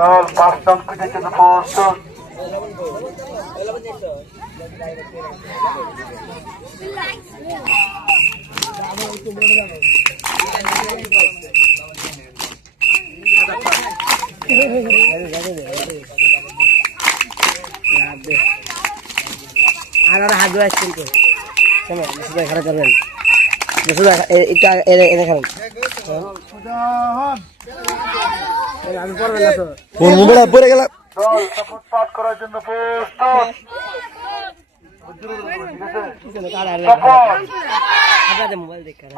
দল 5 নং পিঠের জন্য প্রস্তুত। আর হাত ধোয়া স্কিল করে খেলা করবেন আমি পড়বেন না তো মোবাইল পড়ে গেলাম। দল শপথ পাঠ করার জন্য প্রস্তুত।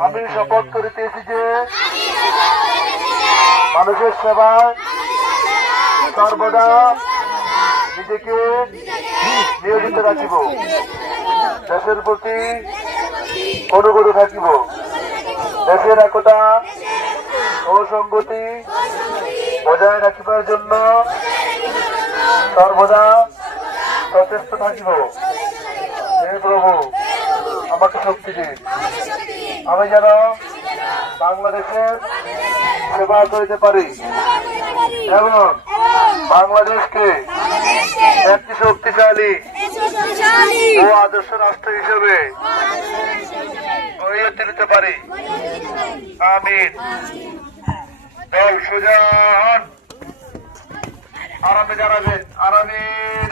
আমি শপথ করিতেছি যে মানুষের সেবায় সর্বদা নিজেকে নিয়োজিত রাখিব, দেশের প্রতি অনুগত থাকিব, দেশের একতা ও সংগতি বজায় রাখিবার জন্য সর্বদা সচেষ্ট থাকিব। হে প্রভু, আমাকে শক্তি দিন, আমি যেন বাংলাদেশের সেবা করিতে পারি এবং বাংলাদেশকে একটি শক্তিশালী ও আদর্শ রাষ্ট্র হিসেবে গড়িয়ে তুলতে পারি। আমিন। দল সোজা হন, আরামে দাঁড়াবেন, আরামে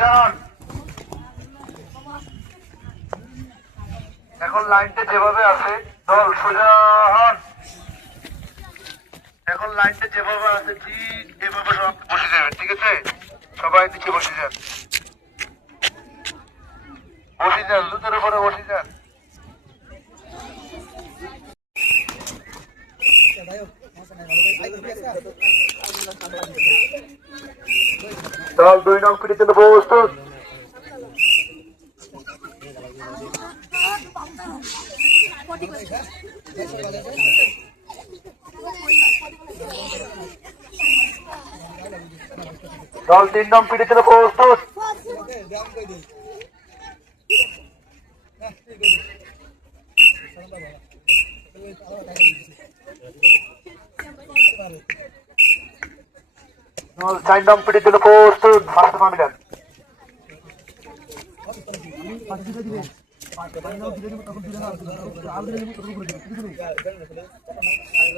দাঁড়ান। এখন লাইনটা যেভাবে আছে, দল সোজা হন। এখন লাইনটা যেভাবে আছে ঠিক এভাবে সব বসে যাবেন, ঠিক আছে? সবাই নিচে বসে যান, বসে যান, জুতোর উপরে বসে যান। দল 2 নং পিঠের জন্য প্রস্তুত। দল 3 নং পিঠের জন্য প্রস্তুত। দল 4 নং পিঠের জন্য প্রস্তুত। মাস্টার মামিলান